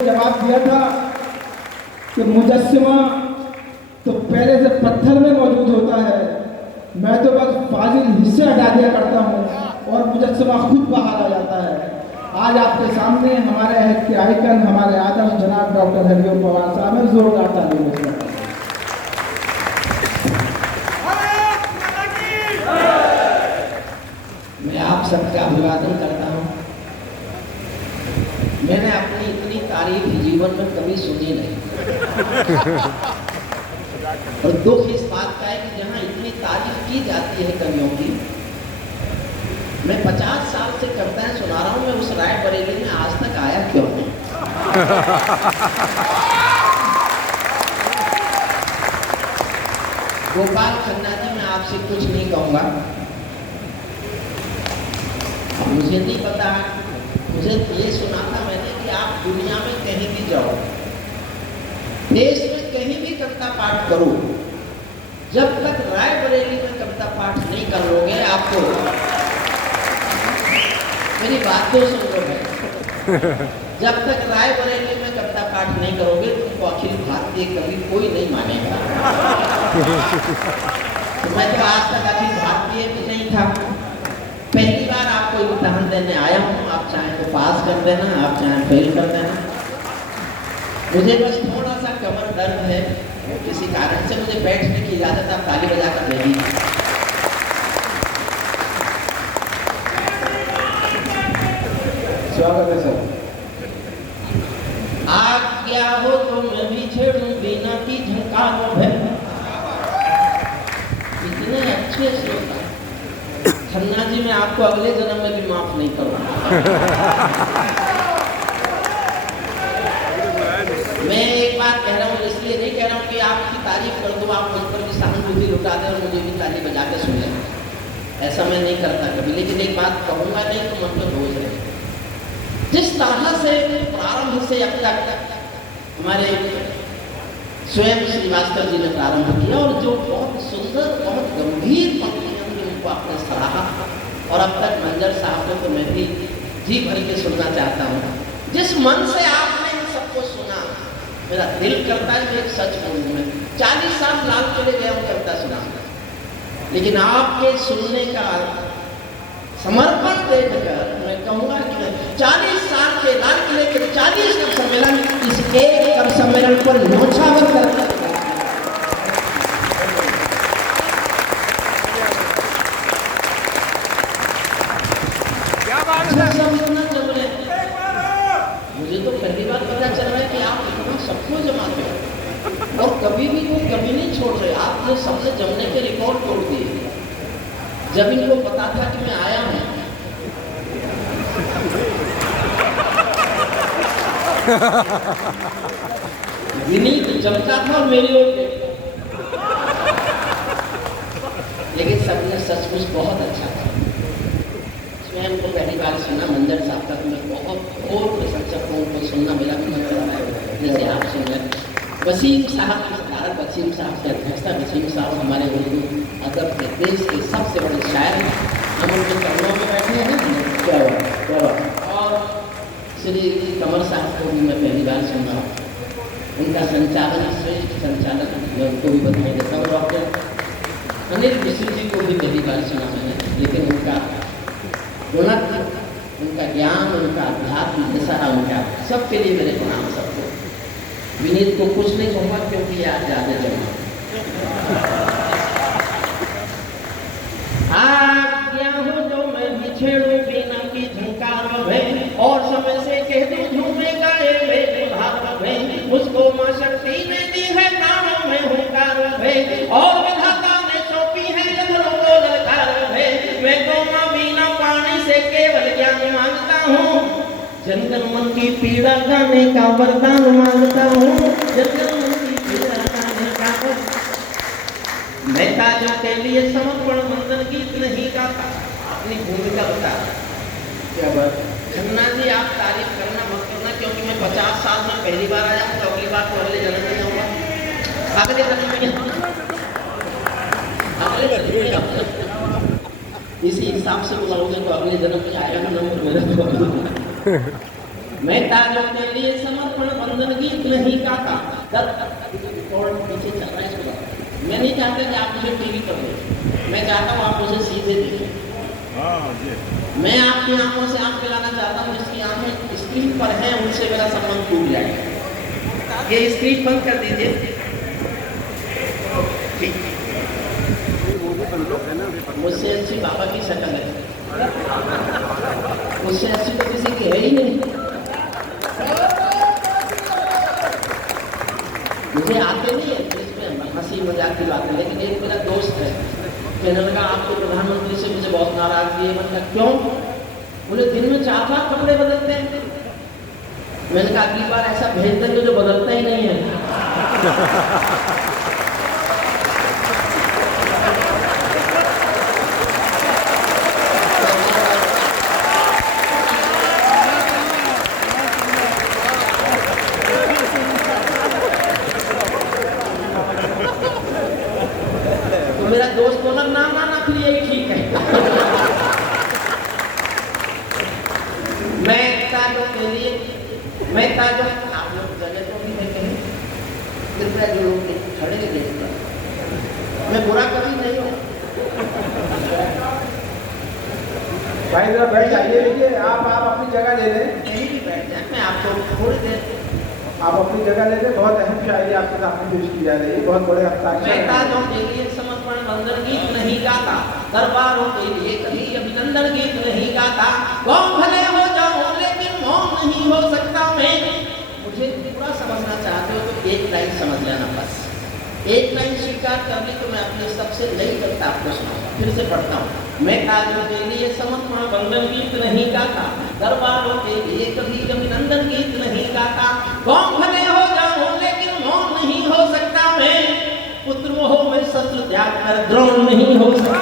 जवाब दिया था कि मुजस्सिमा तो पहले से पत्थर में मौजूद होता है, मैं तो बस फाजिल हिस्से हटा दिया करता हूँ और मुजस्सिमा खुद बाहर आ जाता है। आज आपके सामने हमारे अहद के आइकन, हमारे आदर्श जनाब डॉक्टर हरिओम पवार साहब हैं। जोरदार तालियों से मैं आप सबका अभिवादन करता हूँ। मैंने अपनी इतनी तारीफ जीवन में कभी सुनी नहीं और दुख इस बात का है कि जहाँ इतनी तारीफ की जाती है कवियों की, मैं 50 साल से करता है सुना रहा हूँ, मैं उस राय बरेली में आज तक आया क्यों नहीं? गोपाल खन्ना जी, मैं आपसे कुछ नहीं कहूँगा, मुझे नहीं पता, मुझे ये सुना था मैंने कि आप दुनिया में कहीं भी जाओ, देश में कहीं भी कविता पाठ करो, जब तक राय बरेली में कविता पाठ नहीं कर लोगे, आपको मेरी बात तो सुन लो भाई, जब तक राय बरेली में कविता पाठ नहीं करोगे तुमको अखिल भारतीय कवि कोई नहीं मानेगा। तो मैं तो आज तक अखिल भारतीय भी नहीं था, पहली बार आपको इम्तहान देने आया हूँ। आप चाहें तो पास कर देना, आप चाहें फेल कर देना। मुझे बस थोड़ा सा कमर दर्द है, किसी कारण से मुझे बैठने की इजाजत आप ताली बजा कर दे दीजिए। स्वागत है सर। आज्ञा हो तो मैं भी छेड़ूं बिना की झंकार में। इतने अच्छे श्रोता खन्ना जी, मैं आपको अगले जन्म में भी माफ नहीं करूंगा। मैं एक बात कह रहा हूँ, इसलिए नहीं कह रहा हूँ कि आपकी तारीफ कर दो, आप मुझ पर भी सहानुभूति लुटा दें और मुझे भी ताली बजा के सुन लें, ऐसा मैं नहीं करता कभी। लेकिन एक बात कहूँगा नहीं तो मन पर बोझ है। जिस तरह से प्रारंभ से अब तक हमारे स्वयं श्रीवास्तव जी ने प्रारंभ किया और जो बहुत सुंदर, बहुत गंभीर पंक्तियां उनको आपने सराहा, और अब तक मंजर साहब को तो मैं भी जी भर के सुनना चाहता हूँ। जिस मन से आपने इन सबको सुना, मेरा दिल करता है कि एक सच बोलूं, मैं 40 साल लाल किले गया हूँ कविता सुना, लेकिन आपके सुनने का समर्पण देखकर मैं कहूँगा कि 40 साल के लाल किले के 40 कवि सम्मेलन इस एक कवि सम्मेलन पर न्योछावर करता है। मुझे तो पहली बार पता चल रहा है कि आप इतना सबको जमाते हो और कभी भी कोई कभी नहीं छोड़ रहे। आपने सबसे जमने के रिकॉर्ड तोड़ दिए। जब इनको पता था कि मैं आया हूं, विनीत जमता था और मेरी ओर देखता, लेकिन सबने सचमुच बहुत अच्छा था। स्वयं को पहली बार सुना मंजर साहब का, तो मैं बहुत और प्रशंसक हूँ, उनको सुनना मेरा भी मन कर रहा है जैसे आप सुन रहे। वसीम साहब की सदारत, वसीम साहब की अध्यक्षता, वसीम साहब हमारे उर्दू अदब के देश के सबसे बड़े शायर हैं। हम उनके कमरों में बैठे हैं, क्या बात। और श्री कमर साहब को भी मैं पहली बार सुन रहा हूँ। उनका संचालन, श्रेष्ठ संचालक, मैं उनको भी बधाई देता हूँ। डॉक्टर अनिल मिश्र जी को भी पहली बार सुना मैंने, लेकिन उनका गुणत्व, उनका ज्ञान, उनका अध्यात्म, दशा, उनका सबके लिए मेरे प्रणाम सबको। विनीत को कुछ नहीं कहूँगा क्योंकि आज ज़्यादा जमा। आज्ञा हो जो मैं भी छेड़ूं बिना की झंकार में, और समय से कह दूं झूमेगा ये मेरे भाव में। मुझको माँ शक्ति ने दी है प्राणों में हुंकार में, और विधाता ने सौंपी है यंत्रों को ललकार में। मैं तो माँ बिना पानी से केवल ज्ञान मांगता हूँ, जनगण मन की पीड़ा गाने का वरदान मांगता हूँ। जनगण मन की पीड़ा गाने का वरदान, मैं ताजों के लिए समर्पण वंदन गीत नहीं गाता। अपनी भूमिका बता क्या बात। खन्ना जी, आप तारीफ करना मत करना, क्योंकि मैं 50 साल में पहली बार आया हूँ, तो अगली बार तो अगले जन्म में जाऊँगा, अगले जन्म में अगले जन्म में इसी हिसाब से बुलाओगे तो अगले जन्म में आएगा नंबर मेरा। मैं ताजों के लिए समर्पण वंदन गीत नहीं गाता। पीछे चल रहा है इसको। मैं नहीं चाहता कि आप मुझे टीवी पर देखें, मैं चाहता हूँ आप मुझे सीधे देखें। मैं आपकी आंखों से आंख मिलाना चाहता हूँ, जिसकी आंखें स्क्रीन पर हैं उनसे मेरा संबंध टूट जाएगा। ये स्क्रीन बंद कर दीजिए। मुझसे अच्छी बाबा की शक्ल है, मुझसे अच्छी तो किसी की है ही नहीं। मुझे आते नहीं है इसमें हंसी मजाक की बात है, लेकिन एक मेरा दोस्त है, कहने लगा आपके प्रधानमंत्री से मुझे बहुत नाराजगी है। मैंने कहा क्यों? बोले दिन में 4 बार कपड़े बदलते हैं। मैंने कहा अगली बार ऐसा भेज देंगे जो बदलता ही नहीं है। मेरा दोस्त बोला ना ना ना फिर यही ठीक है। मैं ताजों के लिए, मैं ताजों, आप लोग जगह तो भी देखे हैं, कृपया जो लोग खड़े देखते, मैं बुरा कभी नहीं हूँ। भाई जरा बैठ जाइए, देखिए आप अपनी जगह ले लें। यहीं भी बैठ जाए, मैं आपको थोड़ी देर, आप अपनी जगह ले लें। बहुत अहम शायरी आपके सामने पेश की जा रही है, बहुत बड़े हस्ताक्षर। मैं ताजों के लिए समर्पण वंदन गीत नहीं गाता, दरबारों के लिए कभी अभिनंदन गीत नहीं गाता। कौन भले हो जाऊं लेकिन मौन नहीं हो सकता मैं। मुझे पूरा समझना चाहते हो तो एक लाइन समझ लेना बस। एक लाइन स्वीकार कर ली तो मैं अपनी सबसे नई कविता आपको सुनाऊंगा। फिर से पढ़ता हूँ। मैं ताजों के लिए समर्पण वंदन गीत नहीं गाता, दरबारों के लिए कभी अभिनंदन गीत नहीं गाता। कौन भले हो जाऊं लेकिन मौन नहीं हो सकता मैं। पुत्र मोह में शत्रु त्याग कर द्रोण नहीं हो सकता।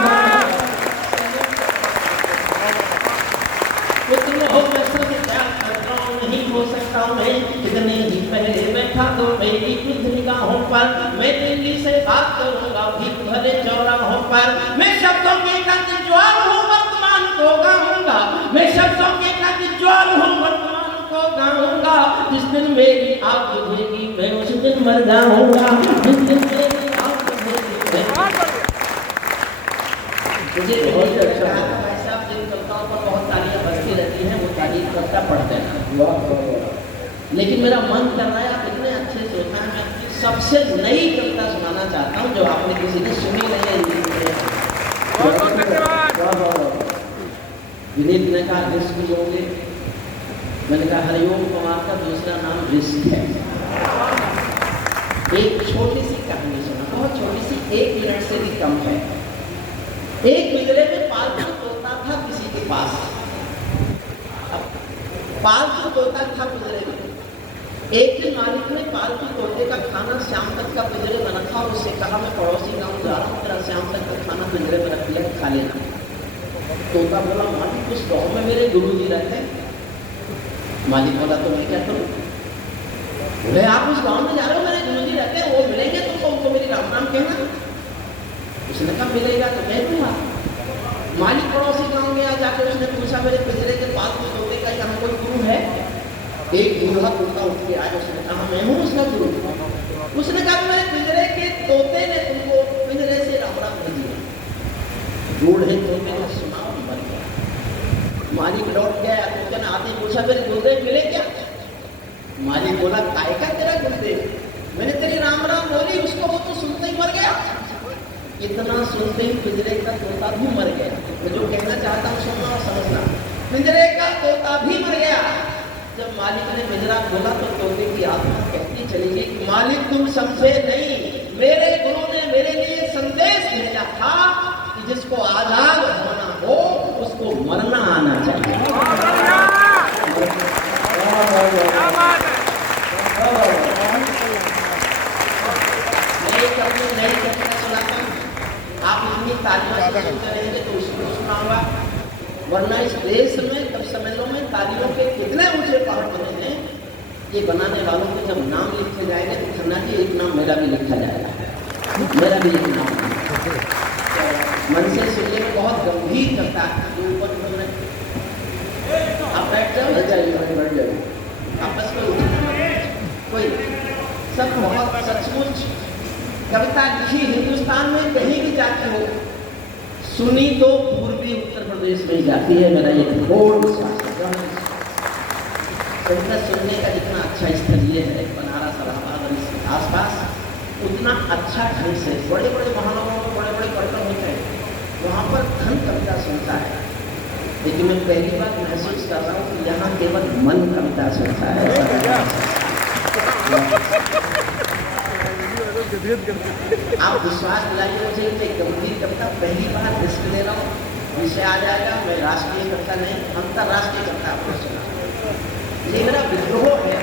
पुत्र मोह में शत्रु त्याग कर द्रोण नहीं हो सकता मैं। कितने ही पहले बैठा तो मेरी क्रुद्ध निगाहों पर, मैं दिल्ली से बात करूंगा भी भले चौराहों पर। मैं शब्दों के कंद ज्वाल हूँ वर्तमान को गाऊंगा, मैं शब्दों के कंद ज्वाल हूँ वर्तमान को गाऊंगा। जिस दिन मेरी आग बुझेगी मैं उस दिन मर जाऊंगा। जिस दिन मेरी आग बुझेगी मुझे बहुत अच्छा है। भाई साहब जिन कविताओं पर बहुत तालियां बजती रहती हैं वो तारीफ करता पढ़ते हैं, लेकिन मेरा मन कर रहा है आप इतने अच्छे से होता है, मैं सबसे नई कविता सुनाना चाहता हूँ जो आपने किसी ने सुनी नहीं है। विनीत ने कहा रिस्क लोगे, मैंने कहा हरिओम कुमार का दूसरा नाम रिस्क है। एक छोटी सी कहानी सुना, बहुत छोटी सी, 1 मिनट से भी कम है। एक पिंजरे में पालतू तोता था किसी के पास। पालतू तोता था पिंजरे में। एक दिन मालिक ने पालतू तोते का खाना शाम तक का पिंजरे में रखा और उससे कहा मैं पड़ोसी गांव जा रहा हूँ, तेरा शाम तक का खाना पिंजरे में रख लिया, खा लेना। तोता बोला मालिक उस गाँव में मेरे गुरुजी रहते हैं। मालिक बोला तो मैं क्या करूँ? बोले आप उस गाँव में जा रहे हो, मेरे गुरुजी रहते हैं, वो मिलेंगे तुमको, उनको मेरी राम राम कहना। उसने कहा मिलेगा तो मैं दूंगा। मालिक पड़ोसी गांव में आ जाकर उसने पूछा मेरे पिंजरे के पास में तोते का यहाँ कोई गुरु है? एक दूल्हा तोता उठ के आया, उसने कहा मैं हूँ उसका गुरु। उसने कहा मेरे पिंजरे के तोते ने तुमको पिंजरे से राम राम कर दिया। बूढ़े तोते ने सुना और मर गया। मालिक लौट गया, तोते ने आते पूछा मेरे गुरुदेव मिले क्या? मालिक बोला काय का तेरा गुरुदेव, मैंने तेरी राम राम बोली उसको, वो तो सुनते ही मर गया। इतना सुनते ही पिंजरे का तोता भी मर गया। मैं जो कहना चाहता हूँ सुनना और समझना, पिंजरे का तोता भी मर गया। जब मालिक ने पिंजरा खोला तो तोते की आत्मा कहती चली गई कि मालिक तुम समझे नहीं, मेरे गुरु ने मेरे लिए संदेश भेजा था कि जिसको आजाद होना हो उसको मरना आना चाहिए। आप इतनी तालियों से सुनते रहेंगे तो उसको सुनाऊंगा, वरना इस देश में तब सम्मेलनों में तालियों के कितने ऊंचे पहाड़ बने हैं। ये बनाने वालों के जब नाम लिखे जाएंगे तो खन्ना जी एक नाम मेरा भी लिखा जाएगा, मेरा भी एक नाम। मन से सुनने में बहुत गंभीर करता है जो ऊपर आप बैठ जाओ, बैठ जाइए। आपस में उठना कोई सब बहुत सचमुच कविता लिखी हिंदुस्तान में कहीं भी जाती हो, सुनी तो पूर्वी उत्तर प्रदेश में ही जाती है। मेरा ये बोर्ड विश्वास है। कविता सुनने का जितना अच्छा स्थल ये है बनारस, इलाहाबाद और इसके आसपास, उतना अच्छा ढंग से बड़े बड़े महानगरों में बड़े बड़े पढ़कर होते हैं, वहाँ पर धन कविता सुनता है। लेकिन मैं पहली बार महसूस कर रहा हूँ कि यहाँ केवल मन कविता सुनता है। आप विश्वास दिलाइए मुझे कि गंभीर कविता पहली बार रिस्क ले रहा हूँ, विषय आ जाएगा। मैं राष्ट्रीय कविता नहीं, अंतर्राष्ट्रीय कविता आपको सुना। ये मेरा विद्रोह है,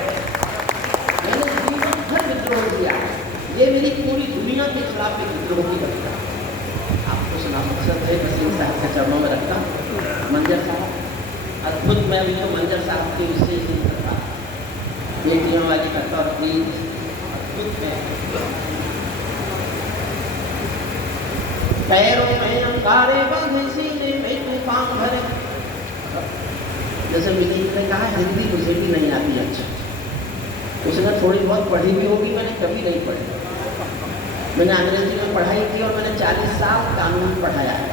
मैंने जीवन भर विद्रोह किया। ये मेरी पूरी दुनिया के खिलाफ एक विद्रोह की कविता आपको सुना। मकसद है वसीम साहब के चरणों में रखता हूँ। मंजर साहब अद्भुत, मैं भी मंजर साहब की विशेष नहीं करता, बेटियों वाली करता और प्लीज अद्भुत में पैरों में अंगारे बंधे सीने में तूफान भरे। जैसे मिलीन ने कहा हिंदी मुझे भी नहीं आती अच्छा, उसने थोड़ी बहुत पढ़ी भी होगी, मैंने कभी नहीं पढ़ी। मैंने अंग्रेजी में पढ़ाई की और मैंने 40 साल कानून पढ़ाया है।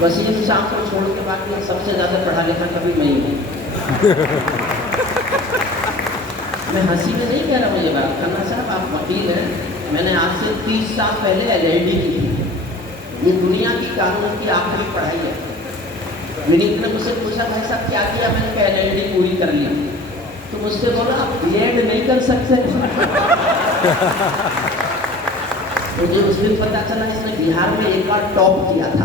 वसीम साहब को छोड़ के बाकी सबसे ज़्यादा पढ़ा लिखा कभी मैं ही हूँ। मैं हंसी में नहीं कह रहा हूँ ये बात। खन्ना साहब आप वकील हैं, मैंने आज से 30 साल पहले LLD की थी। ये दुनिया की कानून की आखिरी पढ़ाई है। विनीत ने मुझसे पूछा भाई साहब क्या किया, मैंने कहा LLD पूरी कर ली। तो मुझसे बोला आप B.Ed नहीं कर सकते। मुझे उस दिन पता चला इसने बिहार में एक बार टॉप किया था।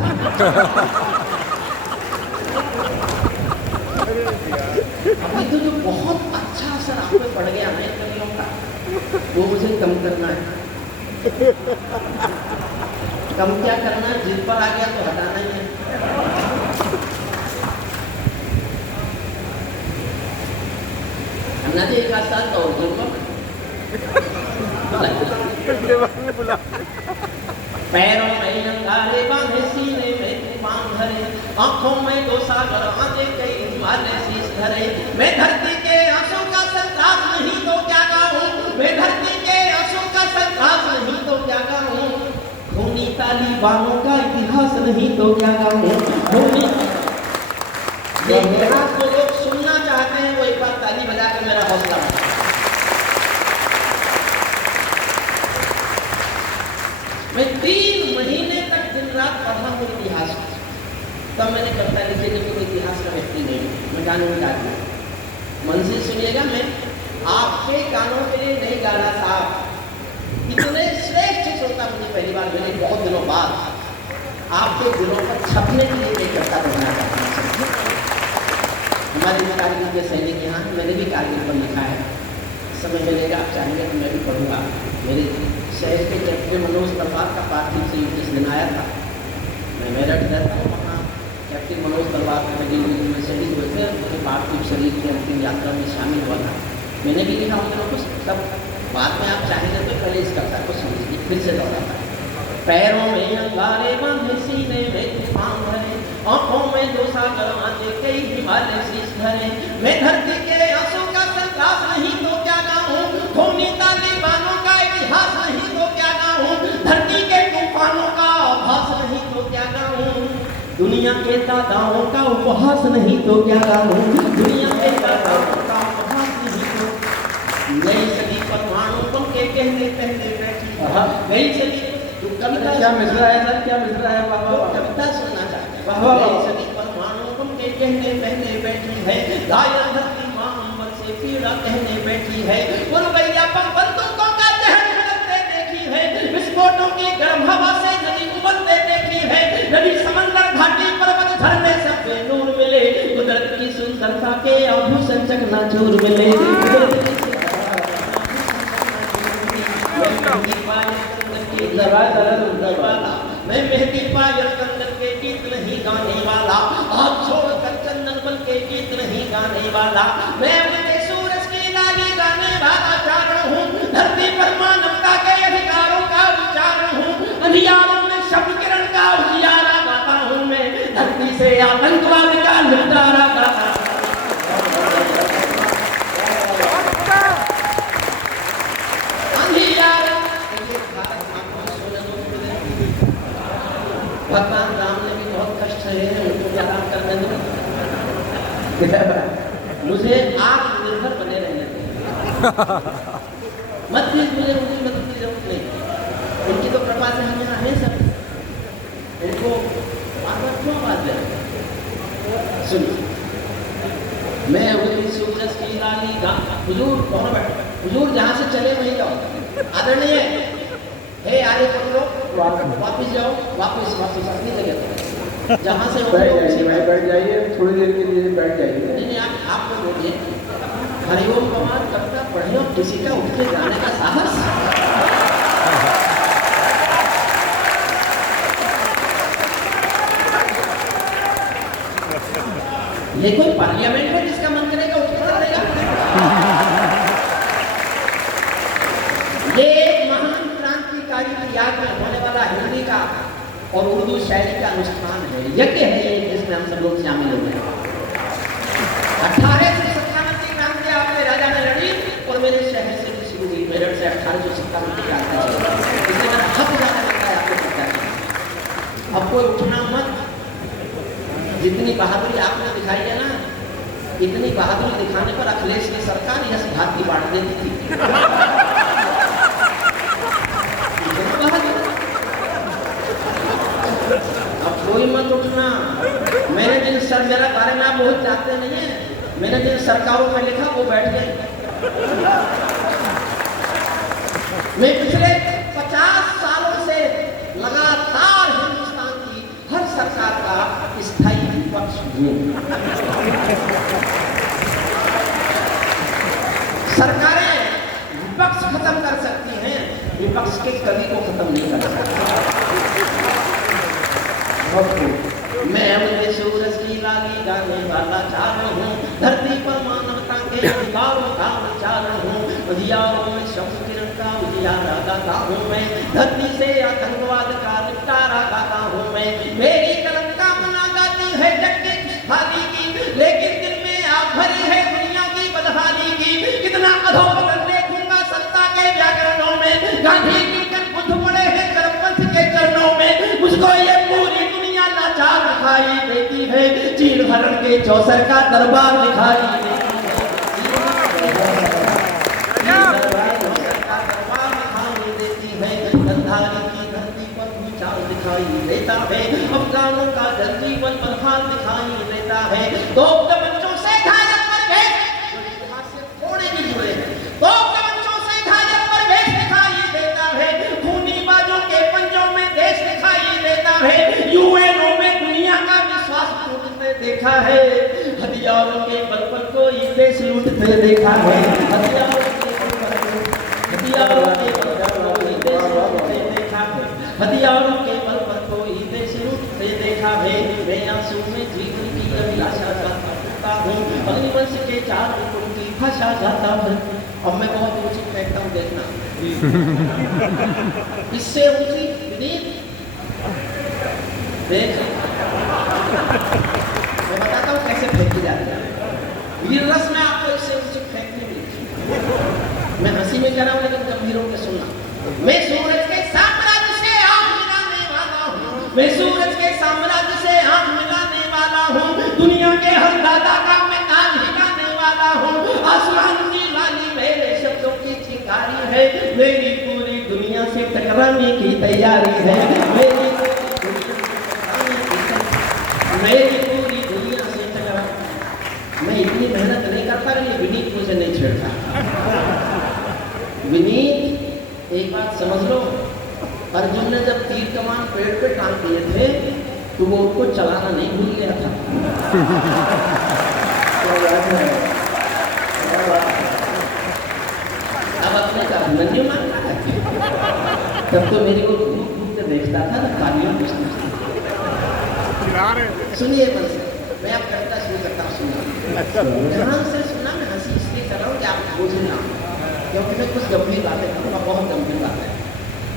अभी तो जो बहुत अच्छा असर आप पे पड़ गया है कवियों का, वो मुझे कम करना है। कम क्या करना है, जिद पर आ गया तो हटाना ही है। अन्ना जी एक आध साल तो पैरों में अंगारे बांधे सीने में तूफान भरे, आंखों में दो सागर आंधे कई हिमालय शीश धरे। मैं धरती के आंसू का संताप नहीं तो क्या गाऊं, मैं धरती के आंसू का संताप नहीं तो क्या गाऊं, खूनी तालिबानों का इतिहास नहीं तो क्या गाऊं। खूनी ये इतिहास को लोग सुनना चाहते हैं, वो एक बार ताली बजा कर मेरा हौसला बढ़ा। मैं 3 महीने तक दिन रात पढ़ा हूँ इतिहास। तब मैंने कविता लिखी कि कोई इतिहास का व्यक्ति नहीं, मैं कानून गा दूँ। मन से सुनिएगा, मैं आपके कानों के लिए नहीं गा रहा साहब। इतने श्रेष्ठ श्रोता मुझे पहली बार मिले बहुत दिनों बाद, आपके दिलों पर छपने के लिए एक कविता पढ़ना चाहता हूँ। हमारे कारगिल के सैनिक यहाँ, मैंने भी कारगिल पर लिखा है। समय मिलेगा आप चाहेंगे तो मैं भी पढ़ूंगा। मेरे शहर के कैप्टन मनोज तलवार का पार्थिव शरीर जिस दिन आया था, मैं मेरठ रहता हूँ, वहाँ कैप्टन मनोज तलवार का में शहीद हुए थे, उनके पार्थिव शरीर की अंतिम यात्रा में शामिल हुआ था। मैंने भी लिखा उन लोगों को। तब बाद में आप चाहेंगे तो पहले इस कविता को समझिए, फिर से दोहराता है। पैरों में अंगारे बांधे सीने में तूफान भरे, आंखों में दो सागर आंधे कई हिमालय शीश धरे। मैं धरती के आंसू का संताप नहीं तो क्या गाऊं, खूनी तालिबानों का इतिहास नहीं तो क्या गाऊं, धरती के तूफानों का आभास नहीं तो क्या गाऊं, दुनिया के दादाओं का उपहास नहीं तो क्या गाऊं, दुनिया के दादाओं का उपहास नहीं तो। नई सदी परमाणु बम के कहने पहले बैठी, नई सदी कविता क्या मिसरा है सर, क्या मिसरा है बाबा? कविता सुनना चाहते हैं। नई सदी परमाणु बम के कहने पहले बैठी है, घायल धरती मां अंबर से पीड़ा कहने बैठी है, पुरवैया पर बंदूकों का जहर उड़ते देखी है, विस्फोटों की गर्म हवा से नदी उबलते देखी है, नदी समंदर घाटी पर्वत झरने सब में नूर मिले, कुदरत की सुंदरता के आभूषण चकनाचूर मिले। मैं मेहंदी पायल कंगन के गीत नहीं गाने वाला, आप छोड़कर चंदन बल के गीत नहीं गाने वाला, मैं अपने सूरज की लाली गाने वाला चारों हूँ, धरती पर मानवता के अधिकारों का विचार हूँ, अंधियारों में शब्द किरण का उजियारा गाता हूँ, मैं धरती से आतंकवाद का निपटारा गाता हूँ। भगवान राम ने भी बहुत कष्ट सहे हैं, उनको भी आराम करने दो। मुझे आत्मनिर्भर बने रहने दो, मत प्लीज मुझे उनकी मदद की जरूरत नहीं। उनकी तो कृपा से हम यहाँ हैं सब, उनको बार-बार क्यों बात है? सुनिए, मैं उनकी सूरज की लाली हुजूर कौन बैठा, हुजूर जहाँ से चले वहीं जाओ, आदरणीय हे आगे पकड़ो, वापिस जाओ, वापिस अपनी जगह पर, जहाँ से बैठ जाइए, थोड़ी देर के लिए बैठ जाइए। नहीं आप लोग बोलिए, हरिओम कमाल कब तक पढ़े और किसी का उठ के जाने का साहस। ये कोई पार्लियामेंट है जिसका मन करेगा उठ के चलेगा? ये एक महान क्रांतिकारी की याद में होने वाला हिंदी का और उर्दू शायरी का अनुष्ठान है, यज्ञ है ये, जिसमें हम सब लोग शामिल हो गए। 1857 की क्रांति आपके राजा ने लड़ी और मेरे शहर से भी शुरू हुई, मेरठ से 1857 की क्रांति चली, इसलिए मेरा हक जाना लगता है आपको पता है। अब कोई उठना मत, जितनी बहादुरी आपने दिखाई है ना, इतनी बहादुरी दिखाने पर अखिलेश की सरकार यह भारती बांट देती थी। अब कोई मत उठना। मैंने जिन सर मेरा बारे में आप बहुत जानते नहीं है, मैंने जिन सरकारों में लिखा वो बैठ गए। मैं पिछले 50 सालों से लगातार हिंदुस्तान की हर सरकार का स्थायी विपक्ष हूँ। सरकारें विपक्ष खत्म कर सकती हैं, विपक्ष के कवि को खत्म नहीं कर सकती। मैं मुझे सूरज की लाली गाने वाला चार हूँ, धरती पर मानवता के अधिकारों का विचार हूँ, उजियारों में शब्द किरण का उजियारा गाता हूँ मैं, धरती से आतंकवाद का निपटारा गाता हूँ मैं। मेरी कलम का मना गाती है जग की खुशहाली की, लेकिन दिल में आग भरी है दुनिया की बदहाली की। कितना अधोपतन देखूंगा सत्ता के व्याकरणों में, गांधी की बुद्ध पड़े हैं चरमपंथ के चरणों में। मुझको ये पूरी दुनिया लाचार दिखाई देती है, चीड़ हरण के चौसर का दरबार दिखाई देती है, गंधारी की धरती पर भूचाल दिखाई देता है, अफगानों का जनजीवन बदहाल दिखाई देता है। तो बच्चों से घायल पर भेद से थोड़े भी जुड़े हैं, तो बच्चों से घायल पर भेद दिखाई देता है, खूनी बाजों के पंजों में देश दिखाई देता है। यूएनओ में दुनिया का विश्वास टूटते देखा है, हथियारों के बल पर कोई देश लूटते देखा है, हथियारों के बल पर हथियारों के बल पर कोई देश लूटते देखा है। मैं आंसू में जीवन की अभिलाषा गाता हूँ, अग्निवंश के चार मुकुट की भाषा गाता हूँ। अब मैं बहुत ऊंची फेंकता हूँ, देखना इससे ऊंची विनीत देख, मैं बताता हूँ कैसे फेंकी जाती है। वीर रस में आपको इससे ऊंची फेंकनी मिली। मैं हंसी में कर रहा हूँ लेकिन गंभीर होकर सुनना। मैं सूरज के साम्राज्य से आंख मिलाने वाला हूँ, मैं सूरज के साम्राज्य से आंख मिलाने वाला हूँ, दुनिया के हर दादा का मैं ताज हिलाने वाला हूँ। आसमान की लाली मेरे शब्दों की चिंगारी है, मेरी पूरी दुनिया से टकराने की तैयारी है, मेरी पूरी दुनिया से टकरा। मैं इतनी मेहनत नहीं करता, लेकिन विनीत मुझे नहीं छेड़ता। विनीत एक बात समझ लो, अर्जुन ने जब तीर कमान पेड़ पे टांग दिए थे तो वो उनको चलाना नहीं भूल गया था। अब अपने का अभिमन्यु मानता है, तब तो मेरी को घूम के देखता था ना, तालियां बजती थी। सुनिए बस, मैं अब कविता शुरू करता हूँ, सुना ध्यान से सुना। मैं हंसी इसलिए कर रहा हूँ कि आप बोझे ना, क्योंकि मैं कुछ गंभीर बातें करूँगा, बहुत गंभीर बातें।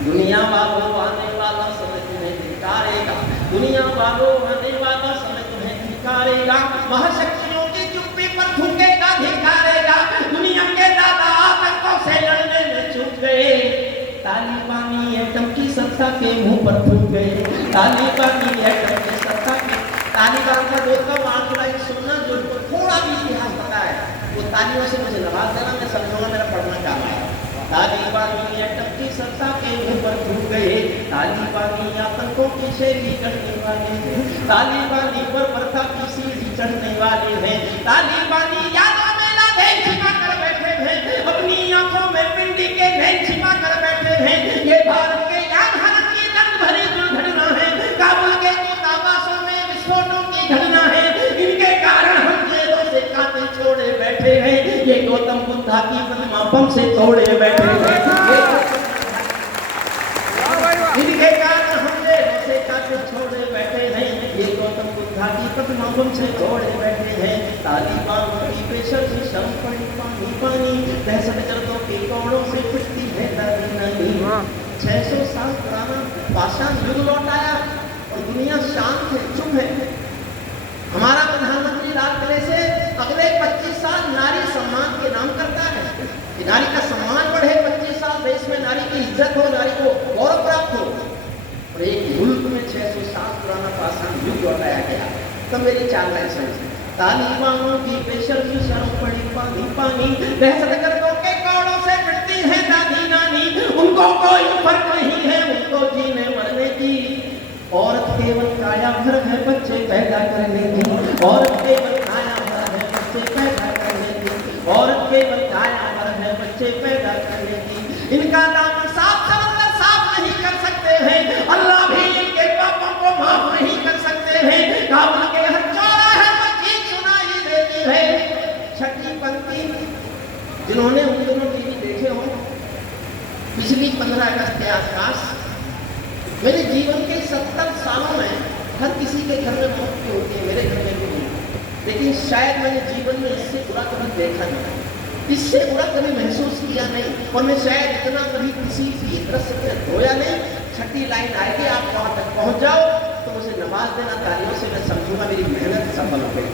दुनिया वालों आने वाला समय तुम्हें धिक्कारेगा, दुनिया वालों आने वाला समय तुम्हें धिक्कारेगा, महाशक्तियों की चुप्पी पर थूकेगा धिक्कारेगा, दुनिया के दादा आतंकों से लड़ने में चूक गए, तालिबानी एटम की संस्था के मुंह पर थूक गए। तालिबान की एटम की संस्था के तालिबान का दोस्त का वहाँ की लाइन सुनना, जो थोड़ा भी इतिहास पता है वो तालियों से मुझे नवाज देना, मैं समझूंगा मेरा पढ़ना काम है। तालिबानी एटम की संस्था के मुंह पर थूक गए। तालिबानी आतंकों की शैली करने वाले हैं। तालिबानी पर प्रथा की सीढ़ी चढ़ने वाले हैं। तालिबानी यादों में लादेन छिपा कर बैठे हैं, अपनी आंखों में पिंडी के नैन छिपा कर बैठे हैं। ये भारत के याद हरत की दर्द भरी दुर्घटना है, काबुल के दूतावासों में विस्फोटों की घटना है। इनके कारण हम जेलों से कांटे छोड़े बैठे हैं। ये गौतम बुद्धा की प्रतिमा बम से तोड़े बैठे हैं। इनके कारण हम जेलों से कांटे छोड़े बैठे हैं। ये गौतम बुद्धा की प्रतिमा बम से तोड़े बैठे हैं। तालिबान की पेशर से शर्म पड़ी पानी पानी, दहशत गर्दों के कौड़ों से पिटती है दादी नहीं। 600 साल पुराना पाषाण युग लौट आया और दुनिया शांत है, चुप है। हमारा प्रधानमंत्री लाल किले से अगले 25 साल नारी सम्मान के नाम करता है कि नारी का सम्मान बढ़े, 25 साल देश में नारी की इज्जत हो, नारी को गौरव प्राप्त हो। और एक मुल्क में 600 साल पुराना पाषाण युग लौटाया गया। तो मेरी 4 लाइन समझ, तालिबानों की पेशर की शर्म पड़ी पानी पानी, दहशत गर्दों के कौड़ों से पिटती है दादी नानी। उनको कोई फर्क नहीं है उनको जीने मरने की। औरत केवल काया भर है बच्चे पैदा करने की। औरत केवल काया भर है बच्चे पैदा करने की। औरत केवल काया भर है बच्चे पैदा करने की। इनका नाम साफ समंदर साफ नहीं कर सकते हैं, अल्लाह भी इनके पापों को माफ नहीं कर सकते हैं। काबुल के हर चौराहे पर चीख सुनाई देती है। छठी पंक्ति, जिन्होंने उन दिनों टीवी देखे हो, पिछली 15 अगस्त के आसपास मेरे जीवन के 70 सालों में हर किसी के घर में मौत की होती है, मेरे घर में भी हुई, लेकिन शायद मैंने जीवन में इससे बुरा कभी देखा नहीं, इससे बुरा कभी महसूस किया नहीं, और मैं शायद इतना कभी किसी भी दृश्य में रोया नहीं। छठी लाइन आएगी, आप वहाँ तक पहुँच जाओ तो मुझे नवाज देना तालियों से, मैं समझूंगा मेरी मेहनत सफल हो गई,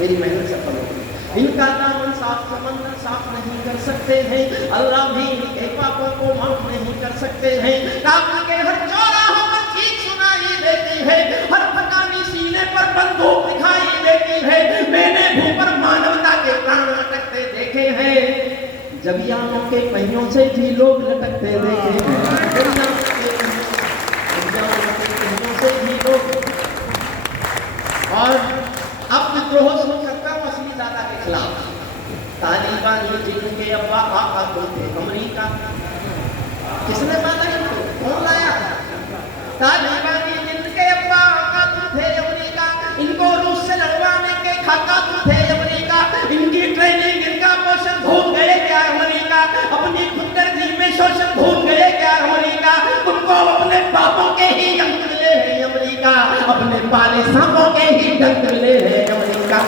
मेरी मेहनत सफल हो गई। इनका दामन साफ समंदर साफ नहीं कर सकते हैं, अल्लाह भी इनके पापों को माफ नहीं कर सकते हैं। काबुल के हर चौराहों पर चीख सुनाई देती है, हर फकानी सीने पर बंदूक दिखाई देती है। मैंने भूख पर मानवता के प्राण लटकते देखे हैं, जबियानों के पहियों से भी लोग लटकते देखे हैं। जबियानों के पहियों से भी लोग, और अब विद्रोह शुरू करता हूँ असली दादा के खिलाफ। तालिबानी जिनके अब्बा आका थे अमेरिका, किसने माना इनको, कौन लाया? तालिबानी जिनके अब्बा आका थे अमेरिका, इनको रूस से लड़वाने के खाका थे अमेरिका। इनकी ट्रेनिंग इनका पोषण भूल गए क्या अमेरिका? अपनी खुदगर्जी में शोषण भूल गए क्या अमेरिका? तुमको अपने बापों के ही अंक मिले हैं अमेरिका, अपने पाले सांपों के ही डंक मिले हैं अमेरिका।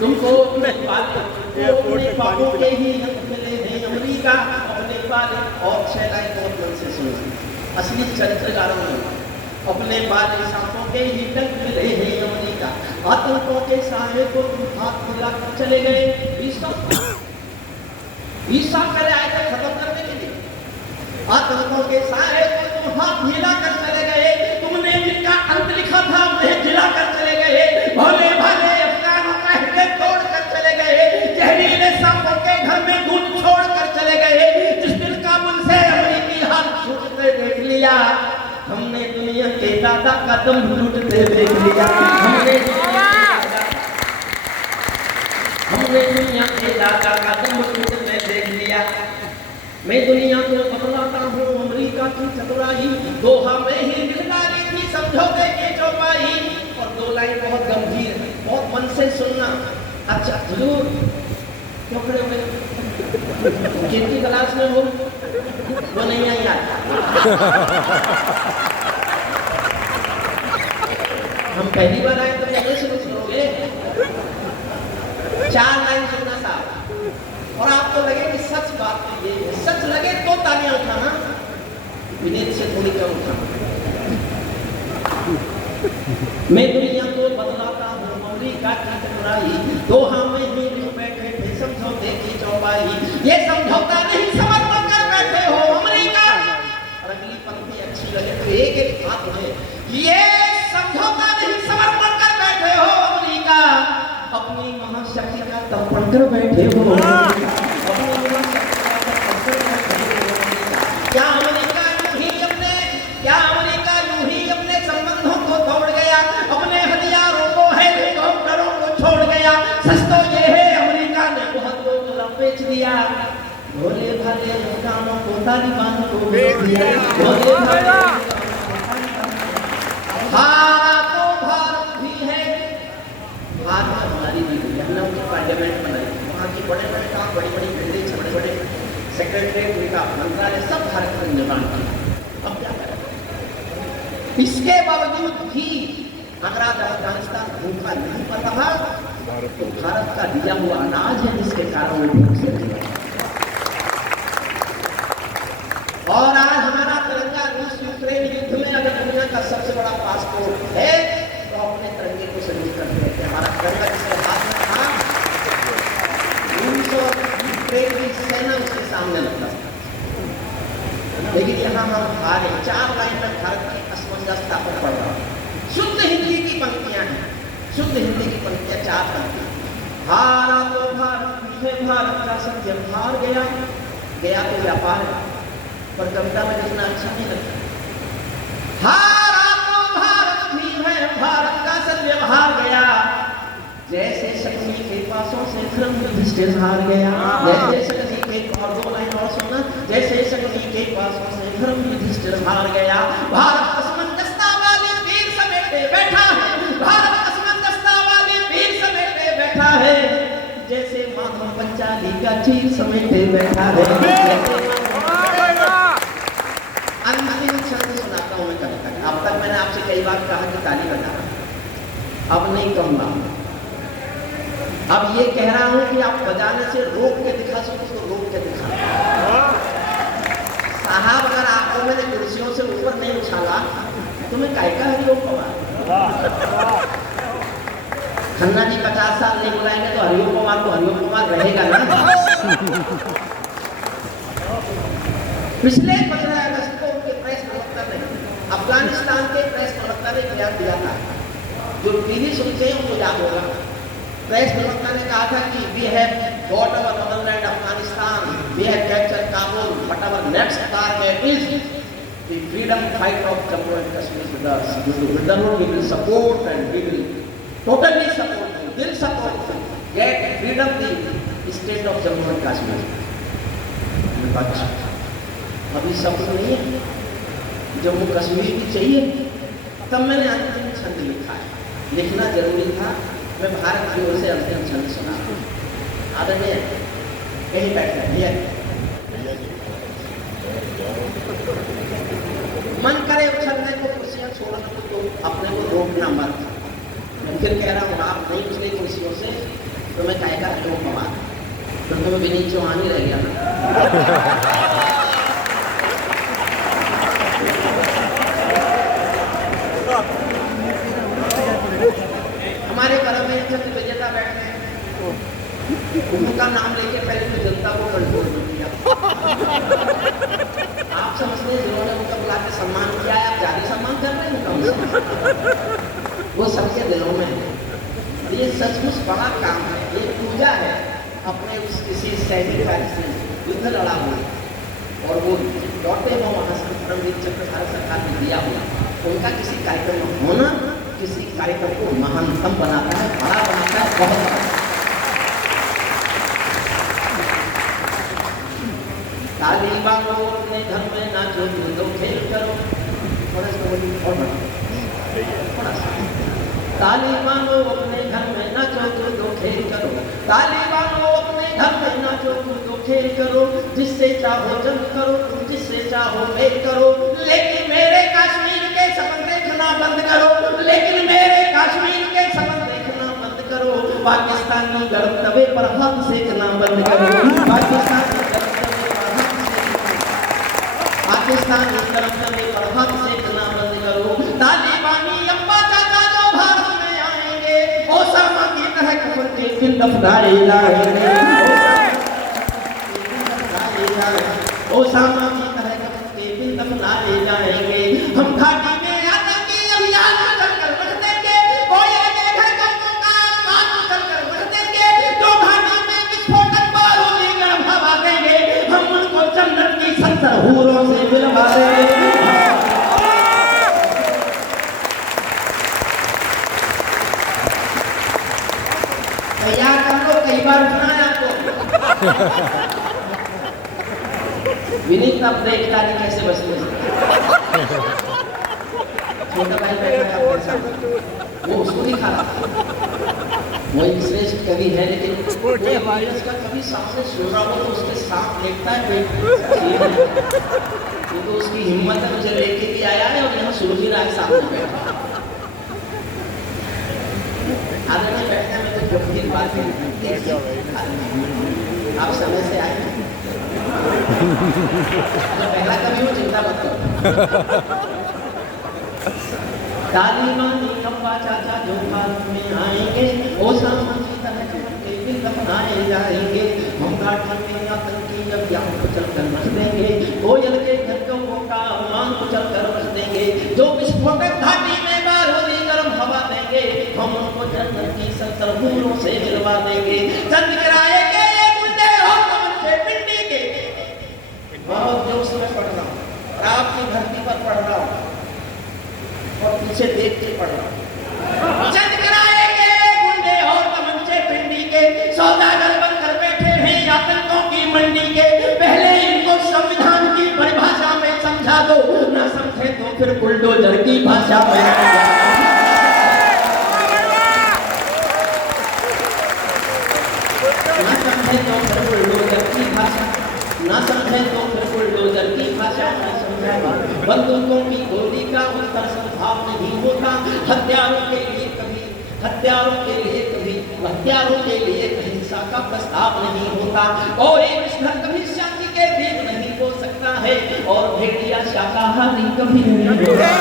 तुमको अपने बापों के ही अंक मिले हैं अमेरिका, अपने पाले, और 6 लाइन बहुत मन से सुनो, असली चरित्रकारों में अपने बाले सांपों के ही डंक मिले हैं अमेरिका। आतंकों के साये को तुम हाथ मिलाकर चले गए, 20 साल पहले आए थे खत्म करने के लिए। आतंकों के साये को तुम हाथ मिलाकर चले गए, तुमने जिनका अंत लिखा था उन्हें जिलाकर चले गए। भोले भाले अफगानों का हृदय तोड़ कर चले गए, जहरीले सांपों के घर में दूध छोड़ कर चले गए। जिस दिन काबुल से अमेरिकी हाथ छूटते देख लिया, हमने दुनिया के दादा का दम लूटते देख लिया। हमने दुनिया के दादा का दम लूटते देख लिया। मैं दुनिया को बतलाता हूँ अमेरिका की चतुराई, दोहा में ही दिलदारी थी समझौते की चौपाई। और 2 लाइन बहुत गंभीर, बहुत मन से सुनना। अच्छा जरूर, क्यों खड़े हुए? कितनी क्लास में हो? वो नहीं आई यार, हम पहली बार आए तो पहले शुरू करोगे। 4 लाइन सुनना साहब, और आपको लगे कि सच बात तो ये है, सच लगे तो तालियां उठाना, विनीत से थोड़ी कम उठाना। मैं दुनिया को बदलाता हूँ अमेरिका की टकराई, दोहा में ही यूं बैठे थे समझौते की चौपाई, ये समझौता नहीं समझ कर बैठे हो अमेरिका। और अगली पंक्ति अच्छी लगे तो एक एक बात है, ये समझौता नहीं समर्पण कर बैठे हो अमेरिका, अपनी महाशक्ति का तर्पण कर बैठे हो अपनी महाशक्ति का तर्पण कर बैठे हो। क्या अमेरिका यूं ही अपने संबंधों को तोड़ गया, अपने हथियारों को हेलीकॉप्टरों को छोड़ गया। सच तो ये है अमेरिका ने बहुत को बेच दिया, भोले भाले अफगानों को तालिबान को बेच दिया, भोले भाले हारा तो भारत भी है, भारत हमारी भी है। हमने उनकी पार्लियामेंट बनाई, वहाँ की बड़े बड़े काम, बड़ी बड़ी बिल्डिंग्स, बड़े बड़े सेक्रेटरीट, उनका मंत्रालय सब भारत का निर्माण किया। अब क्या करें? इसके बावजूद भी अगर आज अफगानिस्तान भूखा नहीं पड़ा तो भारत का दिया हुआ अनाज है जिसके कारण वो भूख से नहीं मरा। और आज हमारा तिरंगा रूस यूक्रेन युद्ध में अगर दुनिया का सबसे बड़ा पासपोर्ट है तो अपने तिरंगे को सल्यूट करते हैं। हमारा तिरंगा जिसके हाथ में था, रूस और यूक्रेन की सेना उसके सामने लगता था, लेकिन यहाँ हम हारे। 4 लाइन में भारत की असमंजसता पर पड़ रहा है। शुद्ध हिंदी की पंक्तियां हैं, शुद्ध हिंदी की पंक्तियां 4 पंक्तियां। हारा तो भारत है, भारत का सत्य हार गया, गया तो व्यापार है, पर कविता में लिखना अच्छा नहीं लगता। हारा तो भारत भी है, भारत का सत्य हार गया, जैसे शकुनी के पासों से धर्म युधिष्ठिर हार गया, जैसे शकुनी के, और 2 लाइन और सुनना, जैसे शकुनी के पासों से धर्म युधिष्ठिर हार गया। भारत असमंजसता वाले वीर समेटे बैठा है, भारत असमंजसता वाले वीर समेटे बैठा है, जैसे माधव पंचाली का चीर समेटे बैठा है। अंतिम छंद सुनाता हूँ मैं कविता का। अब तक मैंने आपसे कई बार कहा कि ताली बजाना, अब नहीं कहूँगा। अब ये कह रहा हूं कि आप बजाने से रोक के दिखा सको तो रोक के दिखा। साहब अगर आपको मैंने कुर्सियों से ऊपर नहीं उछाला तो मैं काय का हरिओम पवार। खन्ना जी 50 साल नहीं बुलाएंगे तो हरिओम पवार रहेगा ना। पिछले 15 अगस्त को उनके प्रेस प्रवक्ता ने, अफगानिस्तान के प्रेस प्रवक्ता ने बयान दिया था, जो टीवी सुनते हैं उनको याद होगा। प्रेस प्रवक्ता ने कहा था कि we have got our motherland Afghanistan, we have captured Kabul, but our next target is the freedom fight of Jammu and Kashmir with we will support and we will totally support, will support get freedom the state of Jammu and Kashmir. अभी support नहीं है, जम्मू कश्मीर की चाहिए। तब मैंने अंतिम छंद लिखा है, लिखना जरूरी था। मैं भारत की ओर से अंतिम छंद सुना। आदरणीय कहीं बैठे भैया, मन करे उछलने को, कुर्सियां छोड़ने को, अपने को रोकना मत। मैं फिर कह रहा हूँ, आप नहीं उछले कुर्सियों से तो मैं कहेगा क्यों पवा, तो तुम्हें विनीत चौहान ही रह गया ना। हमारे परम विजेता बैठे हैं, उनका नाम लेके पहले तो जनता को कंट्रोल किया। आप समझते हैं जिन्होंने उनका बुला के सम्मान किया है, आप जारी सम्मान कर रहे हैं उनका, वो सबके दिलों में है। ये सचमुच बड़ा काम है, ये पूजा है। अपने उस किसी सैनिक का युद्ध लड़ा हुआ और वो लौटे हुआ वहाँ से परमवीर चक्र भारत सरकार ने दिया हुआ, उनका किसी कार्यक्रम में होना किसी कार्यक्रम को महानतम बनाता है, बड़ा बनाता है, बहुत बड़ा। ताली बांधो अपने घर में नाचो, कूदो खेल करो, ताली बांधो अपने घर में नाचो, कूदो खेल करो, ताली बांधो अपने घर में नाचो, कूदो खेल करो, जिससे चाहो जंग करो, तुम जिससे चाहो मेल करो, लेकिन मेरे कश्मीर के सपन देखना बंद करो, लेकिन मेरे कश्मीर के सपन देखना बंद करो, पाकिस्तानी गर्म तवे पर हाथ सेकना बंद करो, पाकिस्तानी गर्म तवे पर हाथ सेकना बंद करो, तालिबानी अब्बा चाचा जो भारत में आए दफनाए जाएंगे। ओसामा की तरह के भी दफनाए जाएंगे। हम घाटी में आतंकी अभियान चलकर रख देंगे। कोई आगे घर को मान चलकर रख देंगे। जो घाटी में विस्फोटक बारूदी गर्म हवा देंगे, हम उनको जन्नत की 70 हूरों से मिलवा देंगे। तैयार कर लो, कई बार उठना है आपको। विनीत अब देखता नहीं कैसे बचने। छोटा भाई बैठा है आपके साथ, वो उसको नहीं खा रहा। वो एक श्रेष्ठ कवि है, लेकिन इसका कभी सामने सुन रहा हो तो उसके साथ देखता है पेट, क्योंकि उसकी हिम्मत है, मुझे लेके भी आया है और यहाँ सुन ही रहा है सामने बैठा। आगे में बैठना है, मैं तो बहुत दिन बाद आप समय से आए। पहला कभी वो चिंता मत करो। तालीबानी अब्बा चाचा जो भारत में आएंगे, ओसामा की तरह के भी दफनाए जाएंगे। हम घाटी में आतंकी अभियान को चलकर रख देंगे। कोयल के घर को मान को चलकर रख देंगे। जो विस्फोटक घाटी में बारूदी गर्म हवा देंगे, हम उनको जन्नत की 70 हूरों से मिलवा देंगे। चंद गिराएंगे ये गुंडे और तमंचे पिंडी के। बहुत जोश में पढ़ रहा हूँ और आपकी धरती पर पढ़ रहा हूँ और पीछे देख के पढ़ रहा हूँ। चंद गिराएंगे गुंडे और तमंचे पिंडी के। सौदागर बनकर बैठे हैं आतंकों की मंडी के। पहले इनको संविधान की परिभाषा में समझा दो, ना समझे तो फिर बुलडोजर की भाषा में। ना समझे तो फिर बुलडोजर की भाषा, ना समझे तो फिर बुलडोजर की भाषा में समझाएगा। बंदूकों की गोली का उत्तर संभाव नहीं होता। हथियारों के लिए कभी हिंसा का प्रस्ताव नहीं होता। और एक कृष्ण कभी शांति के दीप नहीं हो सकता है, और भेड़िया शाकाहारी कभी नहीं हो सकता।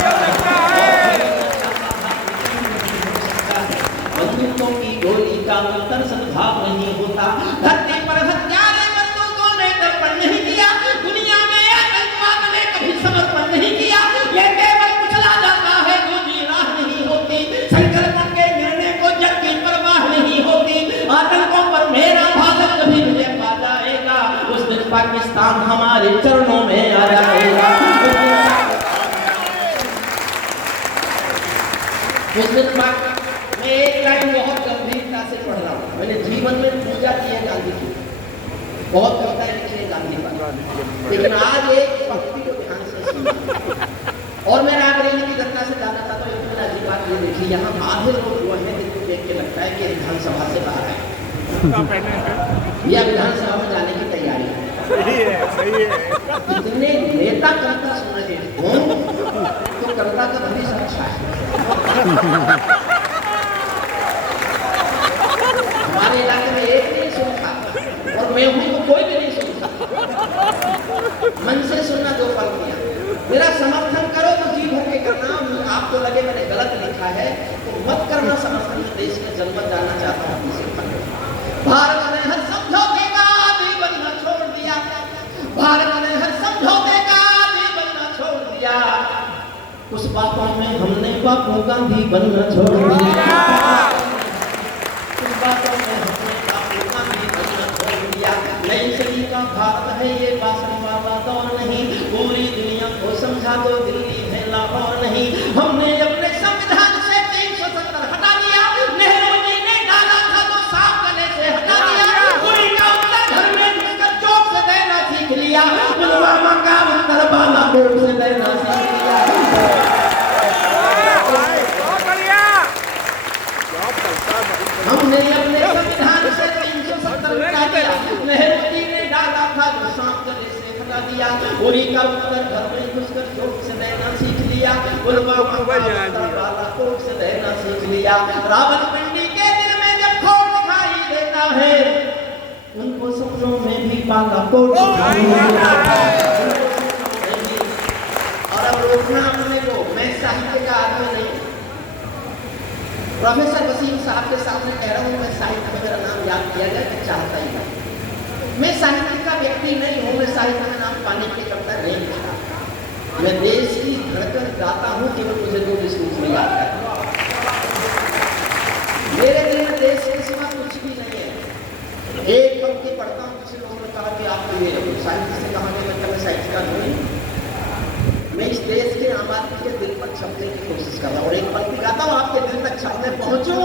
बंदूकों की गोली का उत्तर सद्भाव नहीं होता। धरती पर हत्यारे बंदूकों ने दर्पण नहीं किया। दुनिया में आतंकवाद ने कभी समर्पण नहीं किया। ये केवल कुचला जाता है, दूसरी राह नहीं होती। संकल्पों के गिरने को जग की परवाह नहीं होती। आतंकों पर मेरा भारत कभी विजय पा जाएगा। उस दिन पाकिस्तान हमारे चरणों में आ जाएगा। उस दिन मैं एक लाइन बहुत गंभीरता से पढ़ रहा हूँ। मैंने जीवन में पूजा की है गांधी की, बहुत कविताएं लिखी है गांधी पर, लेकिन आज एक पंक्ति को ध्यान से सुनिए। और मैं रायबरेली की घटना से जाना चाहता हूँ। एक अजीब बात ये देखिए, यहाँ आधे लोग हुए हैं जिनको देख के लगता है कि विधानसभा से बाहर आए या विधानसभा में जाने की तैयारी है। सही है। कितने नेता कविता सुन रहे हों तो कविता का भविष्य अच्छा है। हमारे इलाके में एक नहीं सुनता, और मैं हूं तो कोई भी नहीं सुनता। मन से सुनना दो पंक्तियां। मेरा समर्थन करो तो जी भर के करना। आपको लगे मैंने गलत लिखा है तो मत करना समर्थन। देश में जन्मत जाना चाहता हूं। भारत ने हर समझौते का आदि बनना छोड़ दिया। भारत ने हर समझौते का आदि बनना छोड़ दिया। उस बातों में हमने बापू गांधी बनना छोड़ दिया। उस बातों में हमने बापू गांधी बनना छोड़ दिया। नई सदी का भारत है ये भाषण वाला दौर नहीं। पूरी दुनिया को समझा दो दिल्ली है लाहौर नहीं। हमने अपने संविधान से 370 हटा दिया। नेहरू जी ने डाला था तो साफ गले से हटा दिया। पूरी का उत्तर घर में घुसकर चौक से देना सीख लिया। पुलवामा का उत्तर बालाकोट से देना सीख लिया। हमने अपने संविधान से 370 हटा दिया। नेहरू जी ने डाला था तो साफ गले से हटा दिया। पूरी का उत्तर घर में घुसकर चौक से देना सीख लिया। पुलवामा का उत्तर बालाकोट से देना सीख लिया। रावलपिंडी के दिल में जब खोट दिखाई देता है, उनको सपनों में भी बालाकोट दिखाई देता है। और अब रोकना अपने को, मैं साहित्य का आदमी नहीं। प्रोफेसर वसीम साहब के सामने कह रहा हूँ, मैं साहित्य में मेरा नाम याद किया जाए तो चाहता ही नहीं। मैं साहित्य का व्यक्ति नहीं हूँ, मैं साहित्य में नाम पाने के करता नहीं करता। मैं देश की धड़कन गाता हूँ, केवल मुझे दो विष्णु में याद है। मेरे दिल में देश के सिवा कुछ भी नहीं है। एक पंक्ति पढ़ता हूँ, किसी लोगों ने कहा कि आप ये साहित्य से कहा, मैं साहित्य का नहीं। मैं इस देश के आम आदमी के दिल पर छपने की कोशिश कर रहा हूँ और एक पंक्ति गाता हूँ, आपके दिल तक छपने पहुंचूं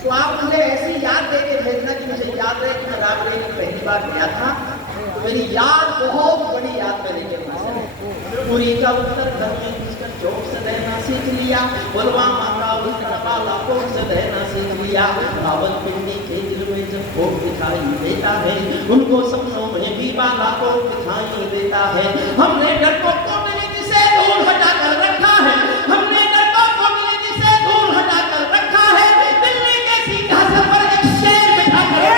तो आप मुझे ऐसी याद दे के भेजना कि मुझे याद रहे कि मैं रामदेव की पहली बार गया था, तो मेरी याद बहुत बड़ी याद मेरे के पास। पूरी का उत्तर घर में घुसकर चौक से रहना सीख लिया, पुलवामा का उल्टा लाखों से रहना सीख लिया। रावलपिंडी के दिल में जब भोग दिखाई देता है, उनको सपनों में भी बाला को दिखाई देता है। हमने डरपोक को नीति से दूर हटा कर रखा है, हमने डरपोक को नीति से दूर हटा कर रखा है। दिल्ली के सिंहासन पर एक शेर बिठा कर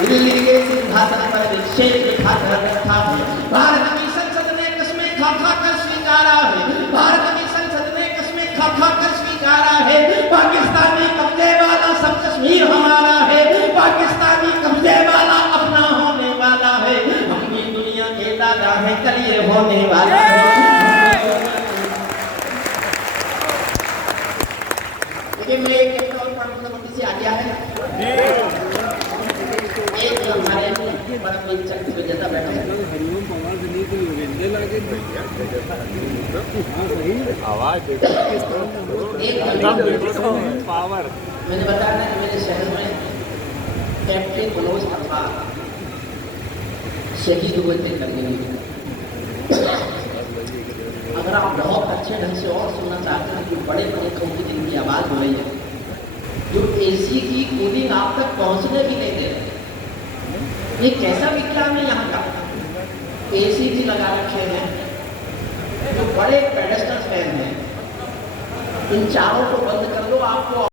दिल्ली के सिंहासन पर एक शेर बिठा कर रखा है। भारत की संसद ने कस्में खा खा कर स्वीकारा है, भारत की संसद ने कस्में खा खा कर स्वीकारा है। पाकिस्तानी कब्जे वाला सब कश्मीर हमारा है, पाकिस्तानी कब्जे वाला अपना होने वाला है। हम भी दुनिया के दादा है, कल ये होने वाला है। देखिए मैं एक और पॉइंट से आ गया है। एक हमारे परम चक्र पे जैसा बैठे आवाज पावर। मैंने बताया ना कि मेरे शहर में कैप्टन मनोज अथवा शहीद हुए थे करने। अगर आप बहुत अच्छे ढंग से और सुनना चाहते हैं कि बड़े बड़े खौफी जिनकी आवाज़ हो रही है, जो एसी की कूलिंग आप तक पहुंचने भी नहीं दे रहे। ये कैसा विज्ञान है यहाँ का? एसी भी लगा रखे हैं, जो बड़े पेडेस्टल फैन हैं, इन चारों को बंद कर दो, आपको